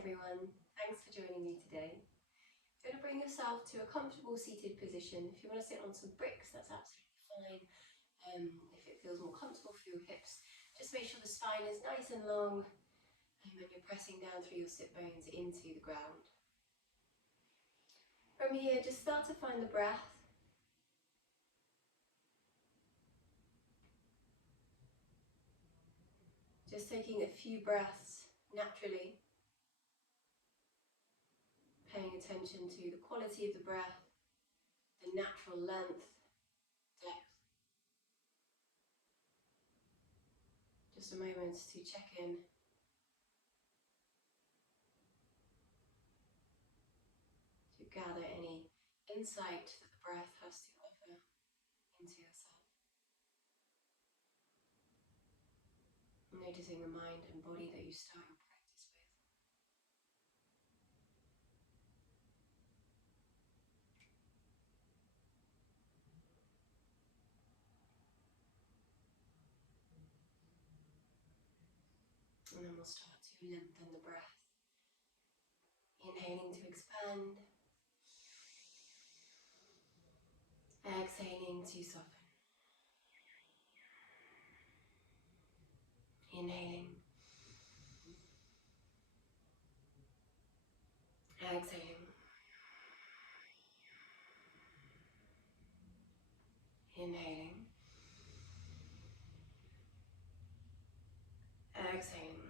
everyone, thanks for joining me today. You're going to bring yourself to a comfortable seated position. If you want to sit on some bricks, that's absolutely fine. If it feels more comfortable for your hips, just make sure the spine is nice and long and then you're pressing down through your sit bones into the ground. From here, just start to find the breath. Just taking a few breaths naturally. Paying attention to the quality of the breath, the natural length, depth. Just a moment to check in. To gather any insight that the breath has to offer into yourself. Noticing the mind and body that you start your practice with. And then we'll start to lengthen the breath. Inhaling to expand. Exhaling to soften. Inhaling. Exhaling. Inhaling. Exhaling.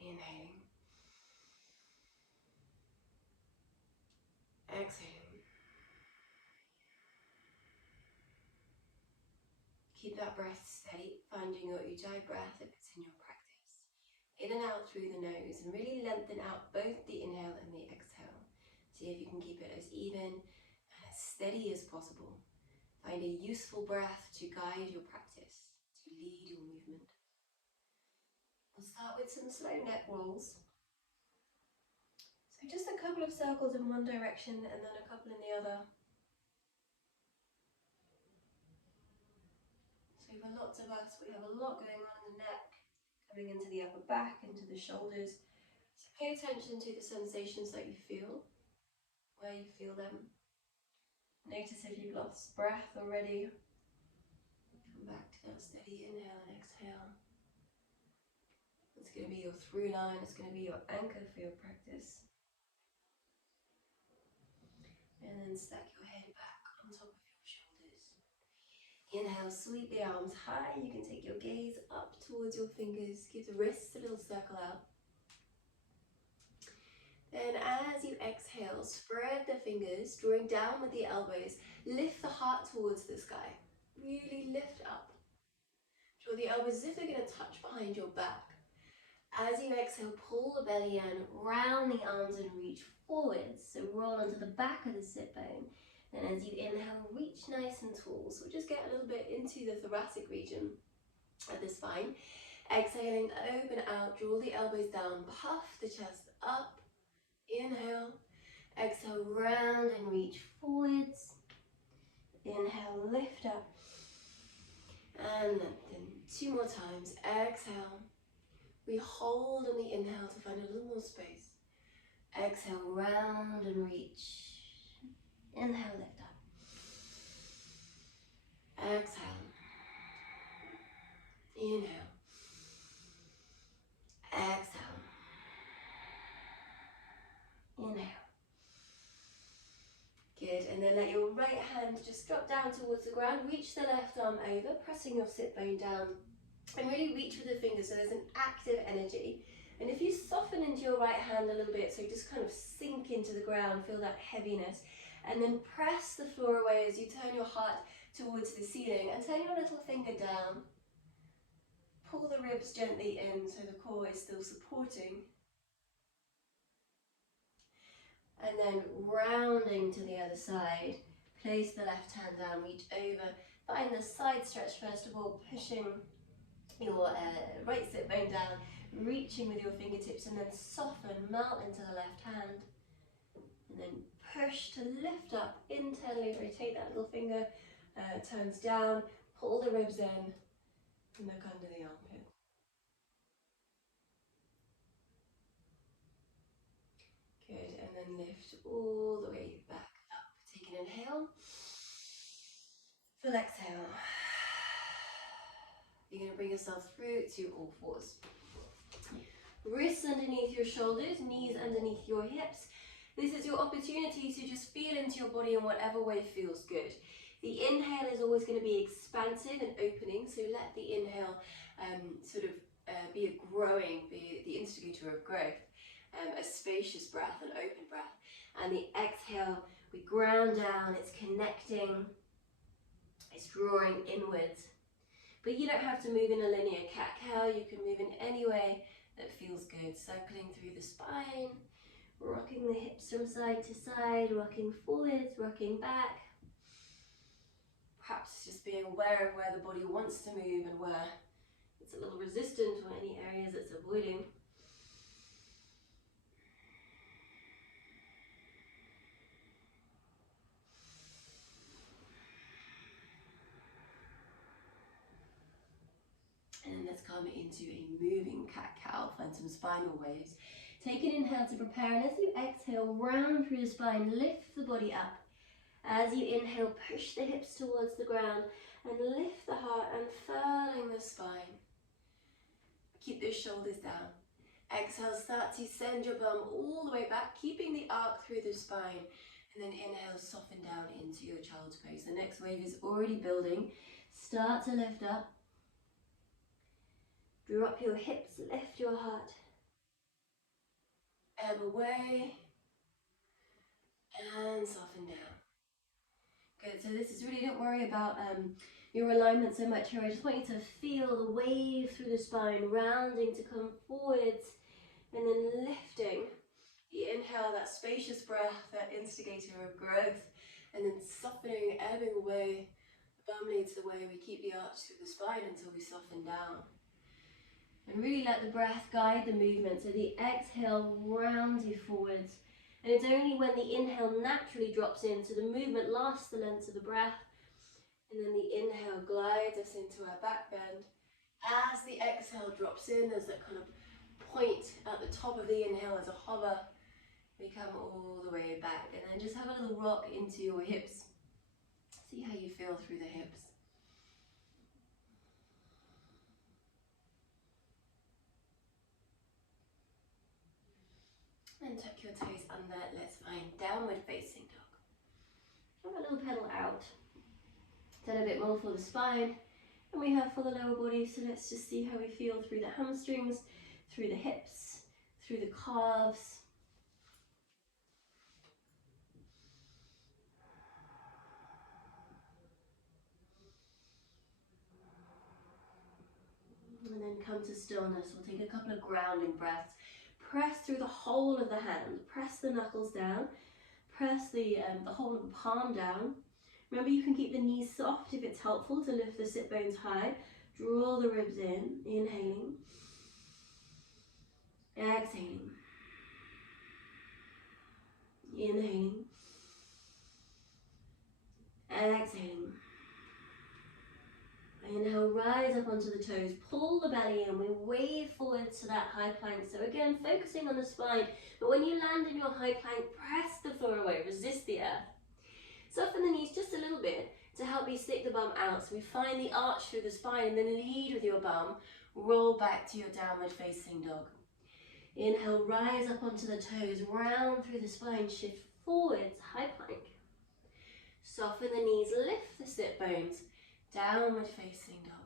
Inhaling. Exhaling. Keep that breath steady, finding your ujjayi breath if it's in your practice. In and out through the nose, and really lengthen out both the inhale and the exhale. See if you can keep it as even and as steady as possible. Find a useful breath to guide your practice, to lead your movement. We'll start with some slow neck rolls. So just a couple of circles in one direction and then a couple in the other. So for lots of us, we have a lot going on in the neck, coming into the upper back, into the shoulders. So pay attention to the sensations that you feel, where you feel them. Notice if you've lost breath already. Come back to that steady inhale and exhale. It's going to be your through line, it's going to be your anchor for your practice. And then stack your head back on top of your shoulders. Inhale, sweep the arms high. You can take your gaze up towards your fingers. Give the wrists a little circle out. Then as you exhale, spread the fingers, drawing down with the elbows. Lift the heart towards the sky. Really lift up. Draw the elbows as if they're going to touch behind your back. As you exhale, pull the belly in, round the arms and reach forwards. So roll onto the back of the sit bone. And as you inhale, reach nice and tall. So just get a little bit into the thoracic region of the spine. Exhaling, open out, draw the elbows down, puff the chest up. Inhale, exhale, round and reach forwards. Inhale, lift up. And lengthen. 2 more times. Exhale. We hold on the inhale to find a little more space. Exhale, round and reach. Inhale, lift up. Exhale. Inhale. Exhale. Inhale. Good, and then let your right hand just drop down towards the ground. Reach the left arm over, pressing your sit bone down. And really reach with the fingers so there's an active energy. And if you soften into your right hand a little bit, so just kind of sink into the ground, feel that heaviness. And then press the floor away as you turn your heart towards the ceiling. And turn your little finger down. Pull the ribs gently in so the core is still supporting. And then rounding to the other side, place the left hand down, reach over. Find the side stretch first of all, pushing your right sit bone down, reaching with your fingertips, and then soften, melt into the left hand. And then push to lift up internally, rotate that little finger, turns down, pull the ribs in, and look under the armpit. and lift all the way back up. Take an inhale. Full exhale. You're going to bring yourself through to all fours. Wrists underneath your shoulders, knees underneath your hips. This is your opportunity to just feel into your body in whatever way feels good. The inhale is always going to be expansive and opening, so let the inhale be a growing, be the instigator of growth, a spacious breath, an open breath. And the exhale, we ground down, it's connecting, it's drawing inwards. But you don't have to move in a linear cat-cow, you can move in any way that feels good. Circling through the spine, rocking the hips from side to side, rocking forwards, rocking back. Perhaps just being aware of where the body wants to move and where it's a little resistant or any areas it's avoiding. And then let's come into a moving cat-cow, find some spinal waves. Take an inhale to prepare, and as you exhale, round through the spine, lift the body up. As you inhale, push the hips towards the ground and lift the heart, unfurling the spine. Keep those shoulders down. Exhale, start to send your bum all the way back, keeping the arc through the spine. And then inhale, soften down into your child's pose. The next wave is already building. Start to lift up. Drop your hips, lift your heart. Ebb away. And soften down. Good, so this is really, don't worry about your alignment so much here. I just want you to feel the wave through the spine, rounding to come forwards and then lifting. The inhale, that spacious breath, that instigator of growth, and then softening, ebbing away. The bum leads the way. We keep the arch through the spine until we soften down. And really let the breath guide the movement. So the exhale rounds you forwards. And it's only when the inhale naturally drops in, so the movement lasts the length of the breath, and then the inhale glides us into our back bend. As the exhale drops in, there's that kind of point at the top of the inhale as a hover. We come all the way back, and then just have a little rock into your hips. See how you feel through the hips. And tuck your toes under. Let's find downward facing dog. Have a little pedal out. Then a bit more for the spine. And we have for the lower body. So let's just see how we feel through the hamstrings, through the hips, through the calves. And then come to stillness. We'll take a couple of grounding breaths. Press through the whole of the hand. Press the knuckles down. Press the whole of the palm down. Remember, you can keep the knees soft if it's helpful to lift the sit bones high. Draw the ribs in. Inhaling. Exhaling. Inhaling. Exhaling. Inhale, rise up onto the toes, pull the belly in, we wave forwards to that high plank. So again, focusing on the spine, but when you land in your high plank, press the floor away, resist the earth. Soften the knees just a little bit to help you stick the bum out. So we find the arch through the spine and then lead with your bum, roll back to your downward facing dog. Inhale, rise up onto the toes, round through the spine, shift forwards, high plank. Soften the knees, lift the sit bones. Downward facing dog.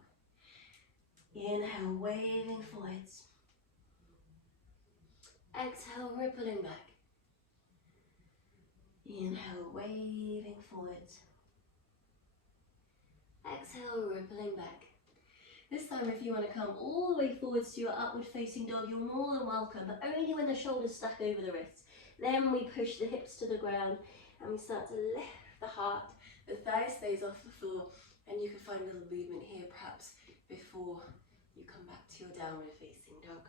Inhale, waving forwards. Exhale, rippling back. Inhale, waving forwards. Exhale, rippling back. This time, if you want to come all the way forwards to your upward facing dog, you're more than welcome, but only when the shoulders stack over the wrists. Then we push the hips to the ground and we start to lift the heart. The thigh stays off the floor. And you can find a little movement here perhaps before you come back to your downward facing dog.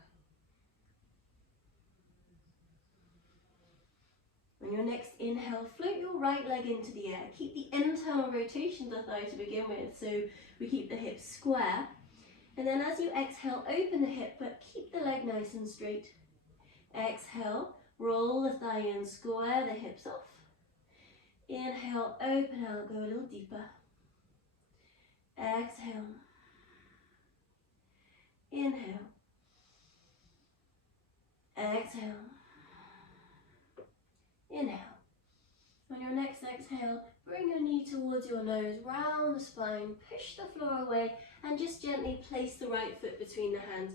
On your next inhale, float your right leg into the air. Keep the internal rotation of the thigh to begin with, so we keep the hips square. And then as you exhale, open the hip, but keep the leg nice and straight. Exhale, Roll the thigh in, square the hips off. Inhale, open out, go a little deeper. Exhale. Inhale. Exhale. Inhale. On your next exhale, bring your knee towards your nose, round the spine, push the floor away, and just gently place the right foot between the hands,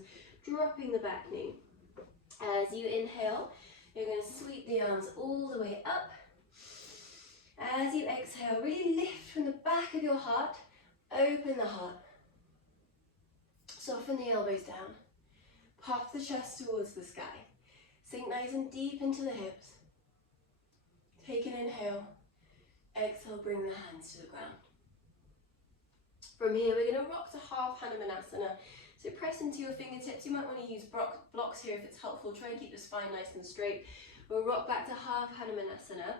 dropping the back knee. As you inhale, you're going to sweep the arms all the way up. As you exhale, really lift from the back of your heart, open the heart. Soften the elbows down. Puff the chest towards the sky. Sink nice and deep into the hips. Take an inhale. Exhale, bring the hands to the ground. From here, we're going to rock to half Hanumanasana. So press into your fingertips. You might want to use blocks here if it's helpful. Try and keep the spine nice and straight. We'll rock back to half Hanumanasana.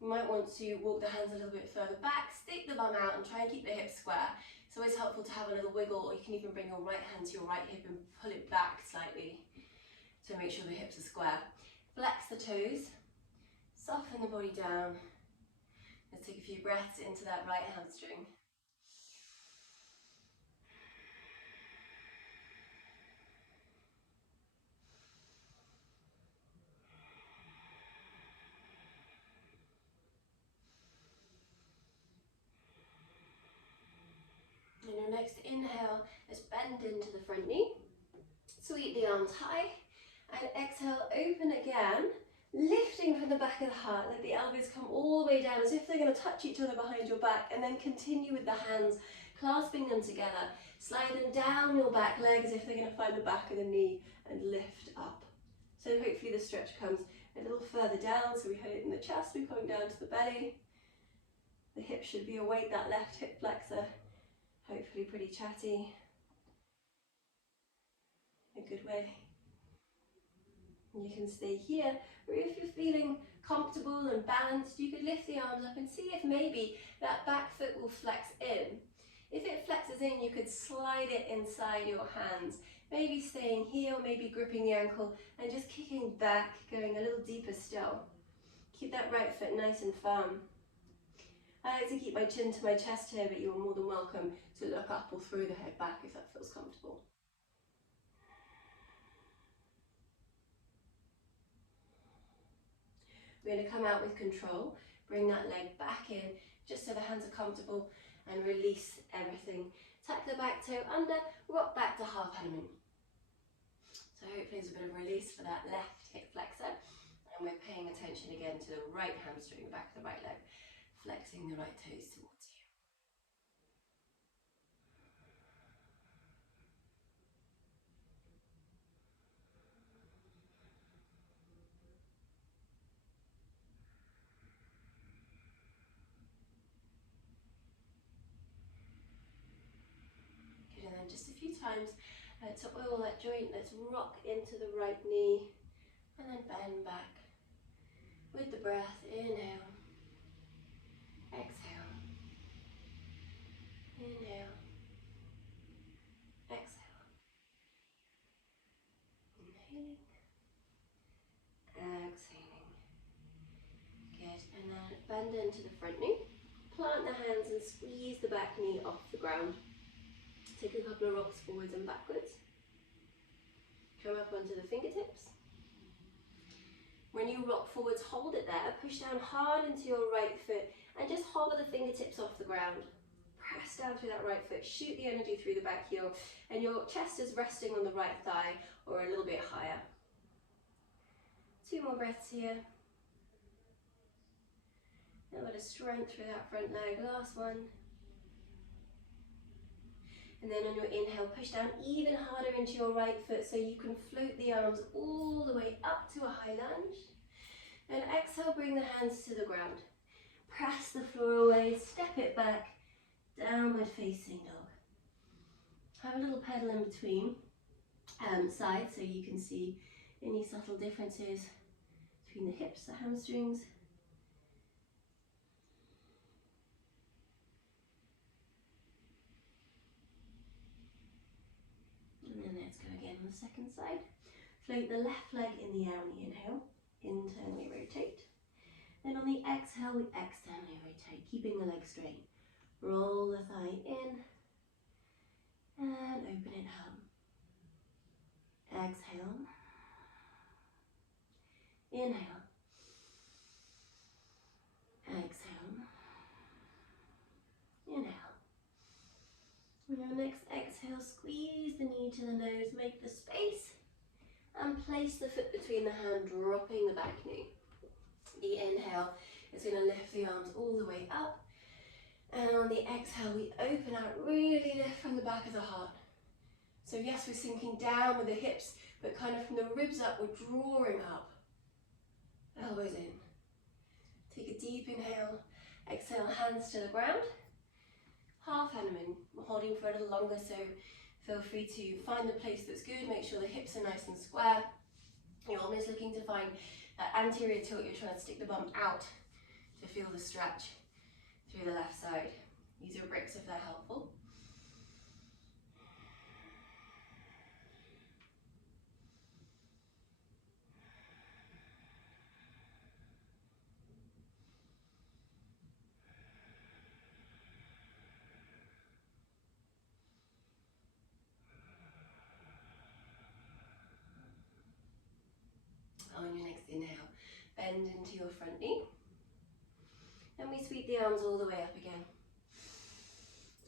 You might want to walk the hands a little bit further back, stick the bum out and try and keep the hips square. It's always helpful to have a little wiggle, or you can even bring your right hand to your right hip and pull it back slightly to make sure the hips are square. Flex the toes, soften the body down. Let's take a few breaths into that right hamstring. And your next inhale, let's bend into the front knee. Sweep the arms high. And exhale, open again. Lifting from the back of the heart, let the elbows come all the way down as if they're going to touch each other behind your back, and then continue with the hands, clasping them together. Slide them down your back leg as if they're going to find the back of the knee and lift up. So hopefully the stretch comes a little further down, so we hold it in the chest, we're coming down to the belly. The hip should be awake, that left hip flexor, hopefully pretty chatty. A good way. You can stay here, or if you're feeling comfortable and balanced, you could lift the arms up and see if maybe that back foot will flex in. If it flexes in, you could slide it inside your hands, maybe staying here, or maybe gripping the ankle and just kicking back, going a little deeper still. Keep that right foot nice and firm. I like to keep my chin to my chest here, but you are more than welcome to look up or throw the head back if that feels comfortable. We're going to come out with control, bring that leg back in, just so the hands are comfortable, and release everything. Tuck the back toe under, rock back to half Hanuman. So hopefully there's a bit of release for that left hip flexor, and we're paying attention again to the right hamstring, the back of the right leg, flexing the right toes towards you. Good, and then just a few times to oil that joint, let's rock into the right knee, and then bend back. With the breath, inhale, exhale, inhale, exhale, inhaling, exhaling. Good, and then bend into the front knee, plant the hands and squeeze the back knee off the ground. Take a couple of rocks forwards and backwards. Come up onto the fingertips. When you rock forwards, hold it there, push down hard into your right foot and just hover the fingertips off the ground. Press down through that right foot, shoot the energy through the back heel, and your chest is resting on the right thigh or a little bit higher. 2 more breaths here. A little bit of strength through that front leg, last one. And then on your inhale, push down even harder into your right foot so you can float the arms all the way up to a high lunge. And exhale, bring the hands to the ground. Press the floor away, step it back, downward facing dog. Have a little pedal in between sides so you can see any subtle differences between the hips, the hamstrings. And then let's go again on the second side. Float the left leg in the air on the inhale. internally rotate. Then on the exhale, we externally rotate, keeping the leg straight. Roll the thigh in and open it out. Exhale. Inhale. Exhale. Inhale. On your next exhale, squeeze the knee to the nose, make the space, and place the foot between the hand, dropping the back knee. The inhale is going to lift the arms all the way up. And on the exhale, we open out, really lift from the back of the heart. So yes, we're sinking down with the hips, but kind of from the ribs up, we're drawing up. Elbows in. Take a deep inhale. Exhale, hands to the ground. Half Hanuman. We're holding for a little longer, so feel free to find the place that's good. Make sure the hips are nice and square. You're almost looking to find that anterior tilt. You're trying to stick the bum out to feel the stretch through the left side. Use your bricks if they're helpful. On your next inhale, bend into your front knee. And we sweep the arms all the way up again.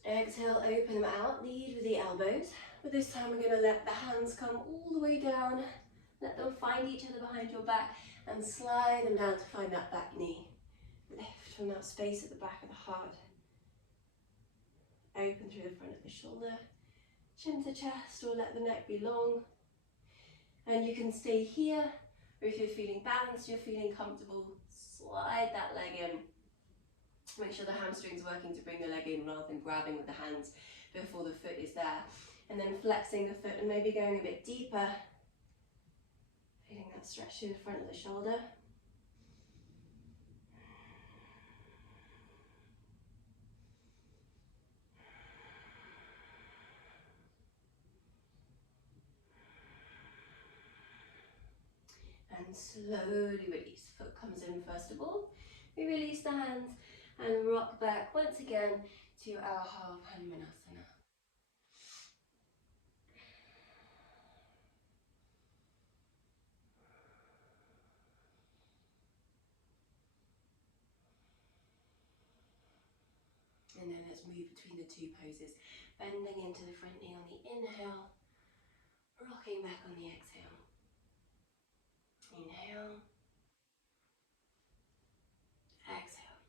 Exhale, open them out, lead with the elbows. But this time we're going to let the hands come all the way down. Let them find each other behind your back and slide them down to find that back knee. Lift from that space at the back of the heart. Open through the front of the shoulder. Chin to chest, or let the neck be long. And you can stay here, or if you're feeling balanced, you're feeling comfortable, slide that leg in. Make sure the hamstring's working to bring the leg in rather than grabbing with the hands before the foot is there. And then flexing the foot and maybe going a bit deeper. Feeling that stretch through the front of the shoulder. And slowly release. Foot comes in first of all. We release the hands and rock back once again to our half Hanumanasana. And then let's move between the two poses, bending into the front knee on the inhale, rocking back on the exhale. Inhale. Exhale.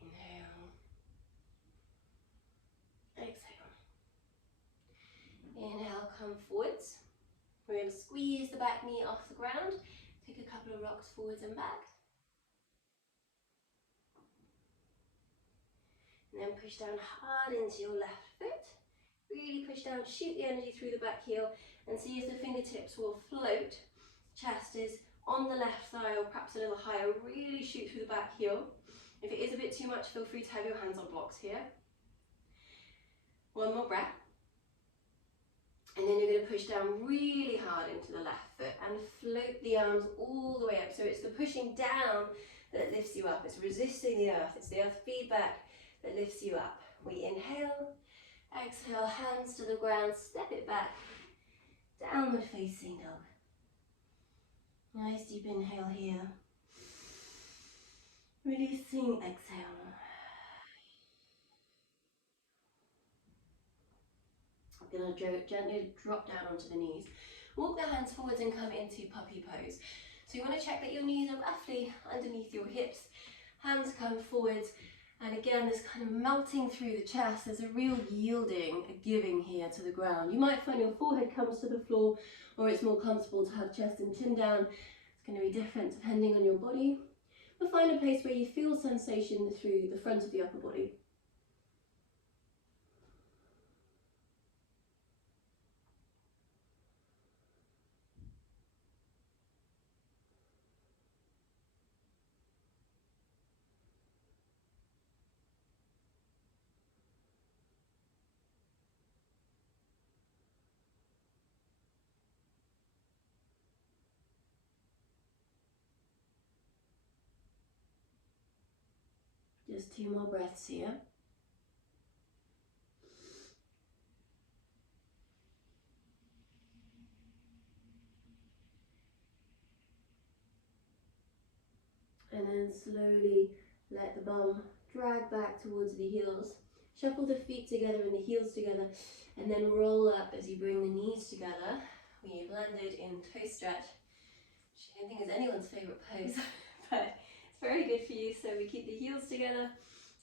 Inhale. Exhale. Inhale, come forwards. We're going to squeeze the back knee off the ground. Take a couple of rocks forwards and back. And then push down hard into your left foot. Really push down, shoot the energy through the back heel, and see if the fingertips will float. Chest is on the left thigh or perhaps a little higher. Really shoot through the back heel. If it is a bit too much, feel free to have your hands on blocks here. One more breath. And then you're going to push down really hard into the left foot and float the arms all the way up. So it's the pushing down that lifts you up. It's resisting the earth. It's the earth feedback that lifts you up. We inhale, exhale, hands to the ground, step it back, downward facing dog. Nice deep inhale here. Releasing, exhale. Going to gently drop down onto the knees. Walk the hands forwards and come into puppy pose. So you want to check that your knees are roughly underneath your hips. Hands come forwards. And again, this kind of melting through the chest. There's a real yielding, a giving here to the ground. You might find your forehead comes to the floor, or it's more comfortable to have chest and chin down. It's going to be different depending on your body. But find a place where you feel sensation through the front of the upper body. Just 2 more breaths here. And then slowly let the bum drag back towards the heels. Shuffle the feet together and the heels together, and then roll up as you bring the knees together. We've landed in toe stretch, which I don't think is anyone's favourite pose, but it's very good for you. So we keep the heels together,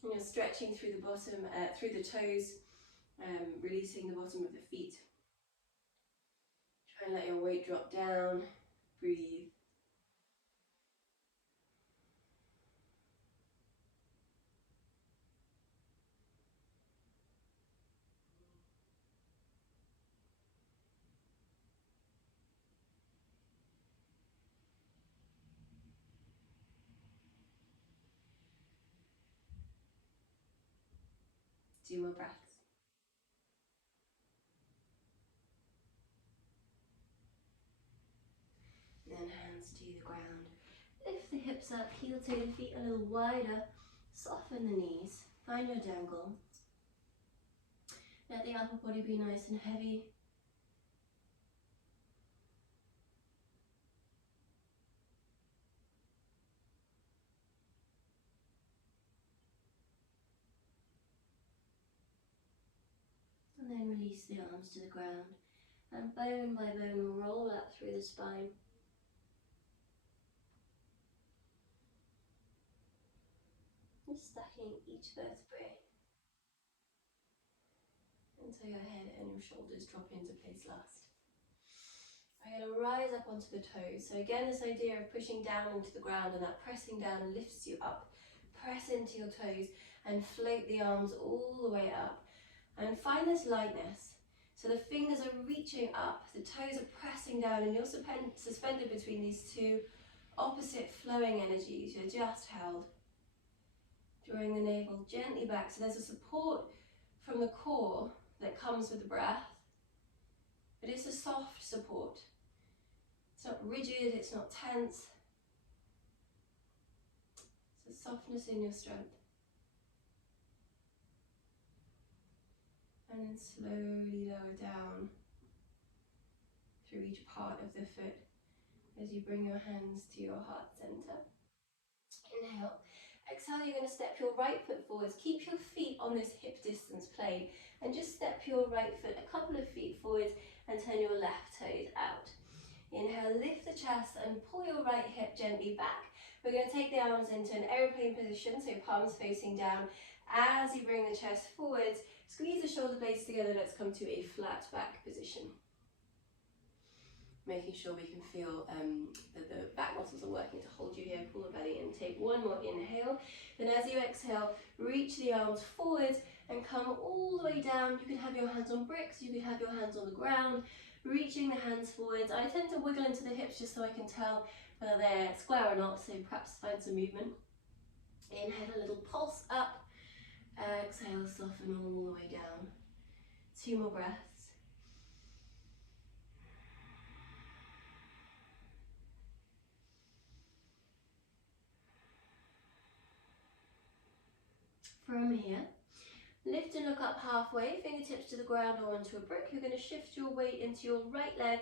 and you're stretching through the bottom, through the toes, releasing the bottom of the feet. Try and let your weight drop down. Breathe. Two more breaths. And then hands to the ground. Lift the hips up, heel toe the feet a little wider. Soften the knees. Find your dangle. Let the upper body be nice and heavy. And then release the arms to the ground. And bone by bone, roll up through the spine. Just stacking each vertebrae until your head and your shoulders drop into place last. We're going to rise up onto the toes. So again, this idea of pushing down into the ground, and that pressing down lifts you up. Press into your toes and float the arms all the way up. And find this lightness. So the fingers are reaching up, the toes are pressing down, and you're suspended between these two opposite flowing energies. You're just held. Drawing the navel gently back. So there's a support from the core that comes with the breath, but it's a soft support. It's not rigid, it's not tense. It's a softness in your strength. And then slowly lower down through each part of the foot as you bring your hands to your heart center. Inhale. Exhale, you're going to step your right foot forwards. Keep your feet on this hip distance plane and just step your right foot a couple of feet forwards and turn your left toes out. Inhale, lift the chest and pull your right hip gently back. We're going to take the arms into an aeroplane position, so palms facing down. As you bring the chest forwards, squeeze the shoulder blades together. Let's come to a flat back position. Making sure we can feel that the back muscles are working to hold you here. Pull the belly in. Take one more inhale. Then as you exhale, reach the arms forwards and come all the way down. You can have your hands on bricks. You can have your hands on the ground. Reaching the hands forwards. I tend to wiggle into the hips just so I can tell whether they're square or not. So perhaps find some movement. Inhale, a little pulse up. Exhale, soften all the way down. 2 more breaths. From here, lift and look up halfway, fingertips to the ground or onto a brick. You're going to shift your weight into your right leg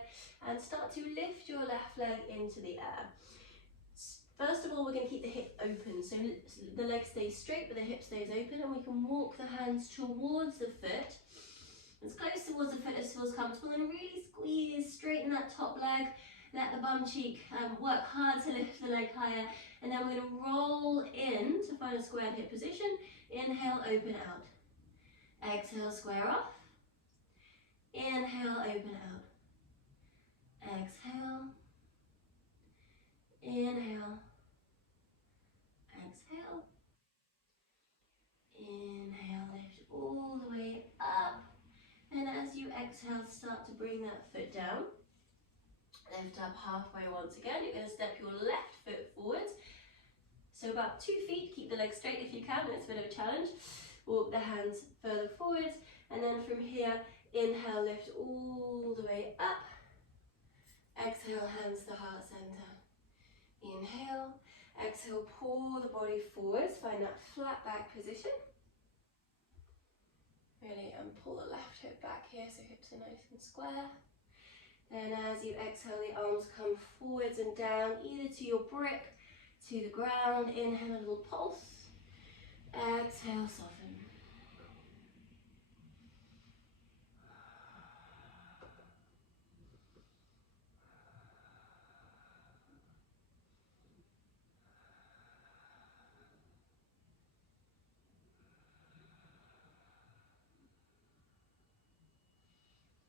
and start to lift your left leg into the air. First of all, we're going to keep the hip open, so the leg stays straight but the hip stays open, and we can walk the hands towards the foot, as close towards the foot as feels comfortable, and really squeeze, straighten that top leg. Let the bum cheek work hard to lift the leg higher, and then we're going to roll in to find a squared hip position. Inhale, open out. Exhale, square off. Inhale, open out. Exhale. Inhale. Exhale. Inhale, lift all the way up. And as you exhale, start to bring that foot down. Lift up halfway once again. You're going to step your left foot forwards. So about 2 feet, keep the legs straight if you can, it's a bit of a challenge. Walk the hands further forwards, and then from here, inhale, lift all the way up. Exhale, hands to heart center. Inhale, Exhale, pull the body forwards, find that flat back position. Really, pull the left hip back here so hips are nice and square. Then as you exhale, the arms come forwards and down, either to your brick, to the ground. Inhale, a little pulse. Exhale, soften.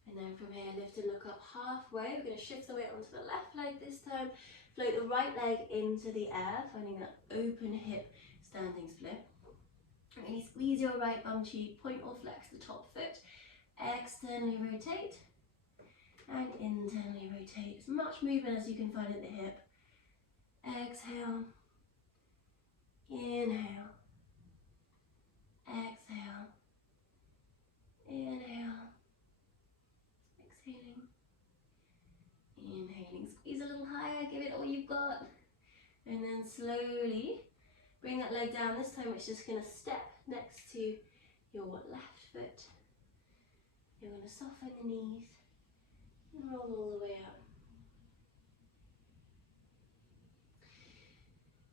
And then from here, lift and look up halfway. We're going to shift the weight onto the left leg this time. Float the right leg into the air, finding that open hip standing split. Really squeeze your right bum cheek, point or flex the top foot. Externally rotate and internally rotate. As much movement as you can find at the hip. Exhale, inhale, exhale, inhale, exhaling, inhaling. Squeeze a little higher, give it all you've got. And then slowly bring that leg down. This time it's just going to step next to your left foot. You're going to soften the knees and roll all the way up.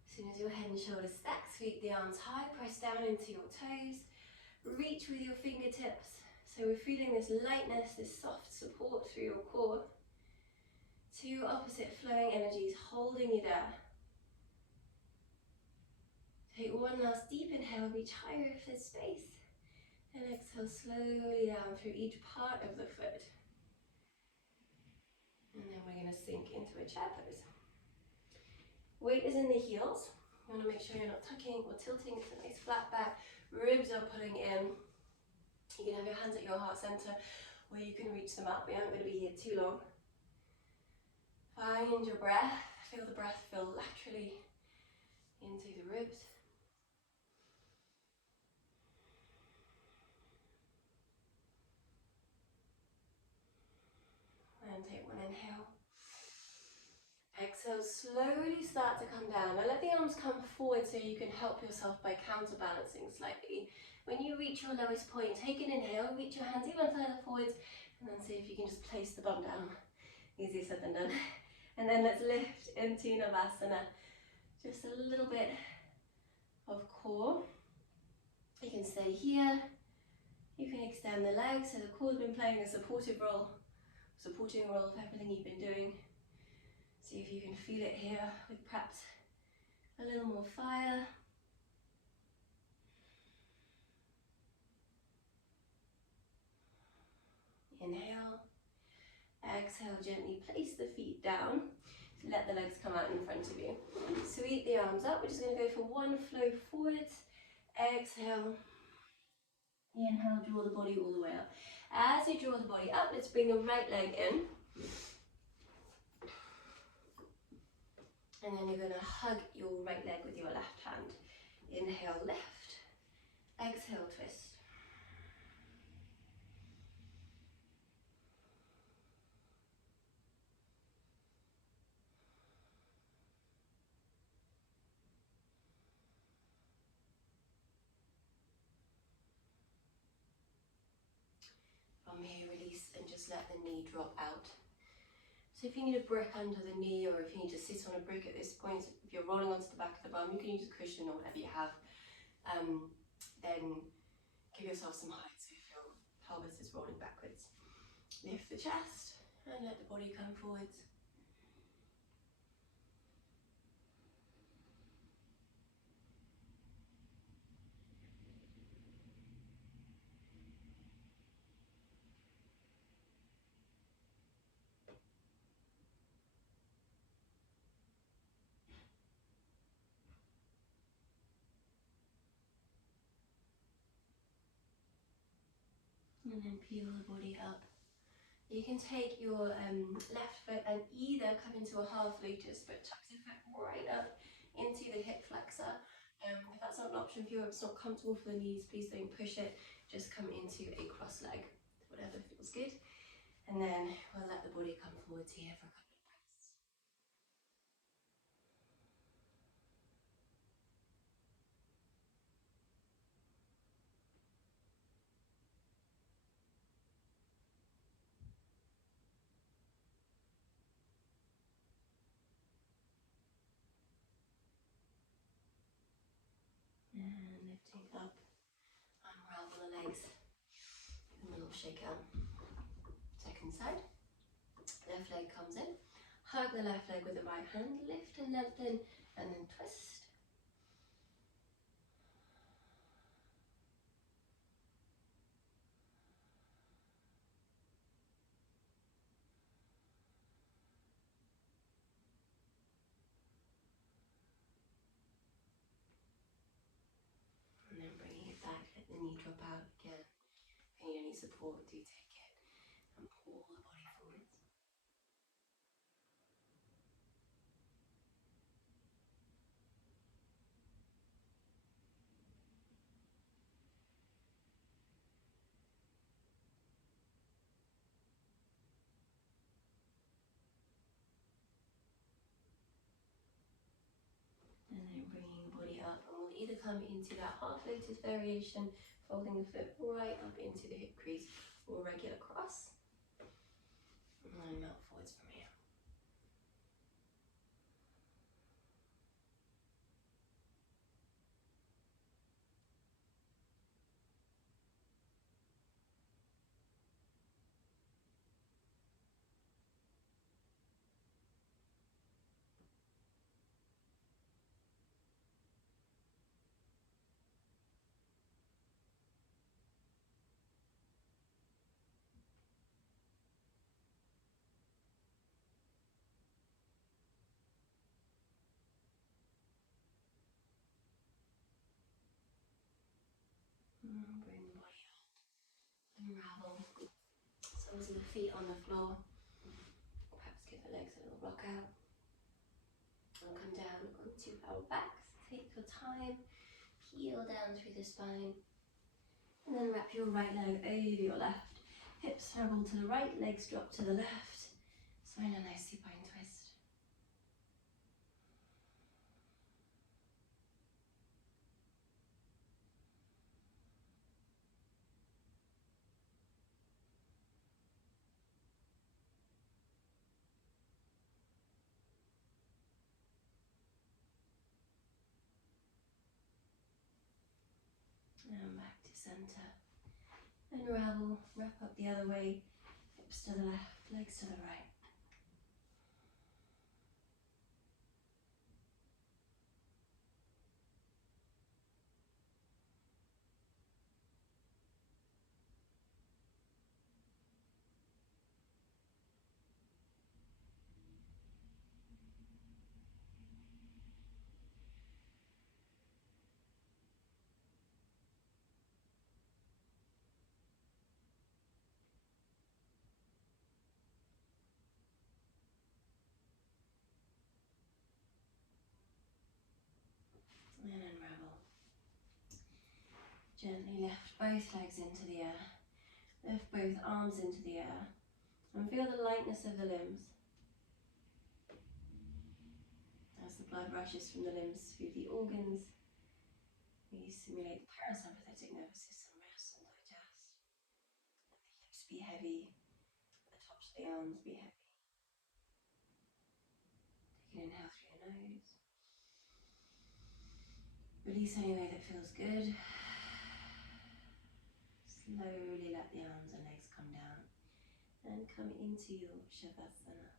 As soon as your head and shoulders stack, sweep the arms high, press down into your toes. Reach with your fingertips. So we're feeling this lightness, this soft support through your core. Two opposite flowing energies holding you there. Take one last deep inhale, reach higher if there's space. And exhale slowly down through each part of the foot. And then we're going to sink into a chair pose. Weight is in the heels. You want to make sure you're not tucking or tilting. It's a nice flat back. Ribs are pulling in. You can have your hands at your heart center, or you can reach them up. We aren't going to be here too long. Find your breath. Feel the breath fill laterally into the ribs. And take one inhale. Exhale, slowly start to come down. Now let the arms come forward so you can help yourself by counterbalancing slightly. When you reach your lowest point, take an inhale, reach your hands even further forwards, and then see if you can just place the bum down. Easier said than done. And then let's lift into Navasana. Just a little bit of core. You can stay here. You can extend the legs so the core's been playing a supporting role of everything you've been doing. See if you can feel it here with perhaps a little more fire. Inhale. Exhale, gently place the feet down. Let the legs come out in front of you. Sweep the arms up. We're just going to go for one flow forwards. Exhale. Inhale, draw the body all the way up. As you draw the body up, let's bring the right leg in. And then you're going to hug your right leg with your left hand. Inhale, lift. Exhale, twist. From here, release and just let the knee drop out. So if you need a brick under the knee, or if you need to sit on a brick at this point, if you're rolling onto the back of the bum, you can use a cushion or whatever you have. Then give yourself some height so if your pelvis is rolling backwards. Lift the chest and let the body come forwards. And then peel the body up. You can take your left foot and either come into a half lotus, but tuck the foot right up into the hip flexor. If that's not an option for you, if it's not comfortable for the knees, please don't push it. Just come into a cross leg, whatever feels good. And then we'll let the body come forwards here for a couple of breaths. shake out. Second side. Left leg comes in. Hug the left leg with the right hand. Lift and lengthen, and then twist. And then bringing it back, let the knee drop out again. If you need any support, do take it and pull the body forwards. And then bringing the body up, and we'll either come into that half lotus variation, folding the foot right up into the hip crease, or regular cross. And then melt forwards from here. And bring the body up, unravel. Soles of the feet on the floor. Perhaps give the legs a little rock out. And come down onto our backs. Take your time, peel down through the spine. And then wrap your right leg over your left. Hips snuggle to the right, legs drop to the left. Spine a nice supine twist. And back to center. Unravel, wrap up the other way. Hips to the left, legs to the right. And unravel. Gently lift both legs into the air. Lift both arms into the air. And feel the lightness of the limbs. As the blood rushes from the limbs through the organs, we stimulate the parasympathetic nervous system, rest and digest. Let the hips be heavy, the tops of the arms be heavy. Take an inhale through your nose. Release any way that feels good. Slowly let the arms and legs come down and come into your Shavasana.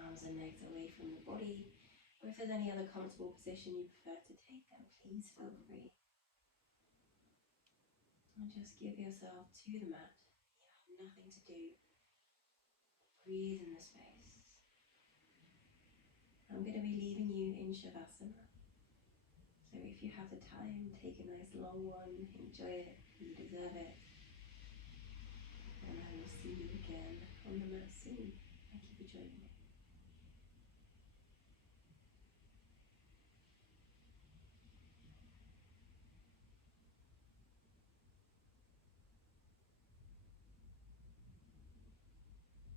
Arms and legs away from the body, or if there's any other comfortable position you prefer to take, then please feel free. And just give yourself to the mat. You have nothing to do. Breathe in the space. I'm going to be leaving you in Shavasana. So if you have the time, take a nice long one, enjoy it, you deserve it. And I will see you again on the mat soon. Thank you for joining me.